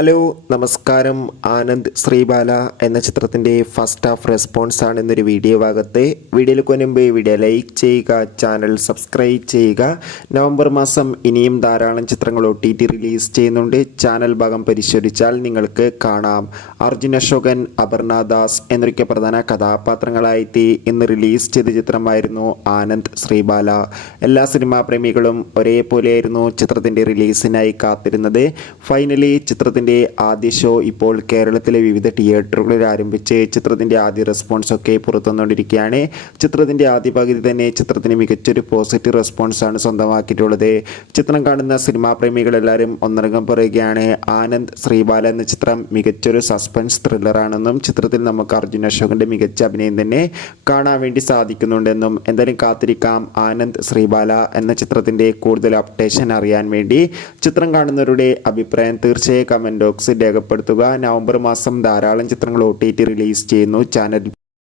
Hello നമസ്കാരം. ആനന്ദ് ശ്രീബാല എന്ന ചിത്രത്തിൻ്റെ ഫസ്റ്റ് ഹാഫ് റെസ്പോൺസ് ആണ് ഇന്നൊരു വീഡിയോ ഭാഗത്ത്. വീഡിയോയിലേക്ക് മുൻപ് വീഡിയോ ലൈക്ക് ചെയ്യുക, ചാനൽ സബ്സ്ക്രൈബ് ചെയ്യുക. നവംബർ മാസം ഇനിയും ധാരാളം ചിത്രങ്ങൾ OTT റിലീസ് ചെയ്യുന്നുണ്ട്. ചാനൽ ഭാഗം പരിശോധിച്ചാൽ നിങ്ങൾക്ക് കാണാം. അർജുൻ അശോകൻ, അപർണ ദാസ് എന്നൊക്കെ പ്രധാന കഥാപാത്രങ്ങളായിട്ട് ഇന്ന് റിലീസ് ചെയ്ത ചിത്രമായിരുന്നു ആനന്ദ് ശ്രീബാല. എല്ലാ സിനിമാ പ്രേമികളും ഒരേപോലെയായിരുന്നു ചിത്രത്തിൻ്റെ റിലീസിനായി കാത്തിരുന്നത്. ഫൈനലി ചിത്രത്തിൻ്റെ ആദ്യ ഷോ ഇപ്പോൾ കേരളത്തിലെ വിവിധ തിയേറ്ററുകളിൽ ആരംഭിച്ച് ചിത്രത്തിൻ്റെ ആദ്യ റെസ്പോൺസ് ഒക്കെ പുറത്തു വന്നുകൊണ്ടിരിക്കുകയാണ്. ചിത്രത്തിൻ്റെ ആദ്യ പകുതി തന്നെ ചിത്രത്തിന് മികച്ചൊരു പോസിറ്റീവ് റെസ്പോൺസാണ് സ്വന്തമാക്കിയിട്ടുള്ളത്. ചിത്രം കാണുന്ന സിനിമാ പ്രേമികളെല്ലാവരും ഒന്നടങ്കം പറയുകയാണ്, ആനന്ദ് ശ്രീബാല എന്ന ചിത്രം മികച്ചൊരു സസ്പെൻസ് ത്രില്ലറാണെന്നും ചിത്രത്തിൽ നമുക്ക് അർജുൻ അശോകൻ്റെ മികച്ച അഭിനയം തന്നെ കാണാൻ വേണ്ടി സാധിക്കുന്നുണ്ടെന്നും. എന്തായാലും കാത്തിരിക്കാം ആനന്ദ് ശ്രീബാല എന്ന ചിത്രത്തിൻ്റെ കൂടുതൽ അപ്ഡേഷൻ അറിയാൻ വേണ്ടി. ചിത്രം കാണുന്നവരുടെ അഭിപ്രായം തീർച്ചയായും കമൻറ്റ് ബോക്സിൽ രേഖപ്പെടുത്തുക. നവംബർ മാസം ധാരാളം ചിത്രങ്ങൾ OTT റിലീസ് ചെയ്യുന്നു. ചാനൽ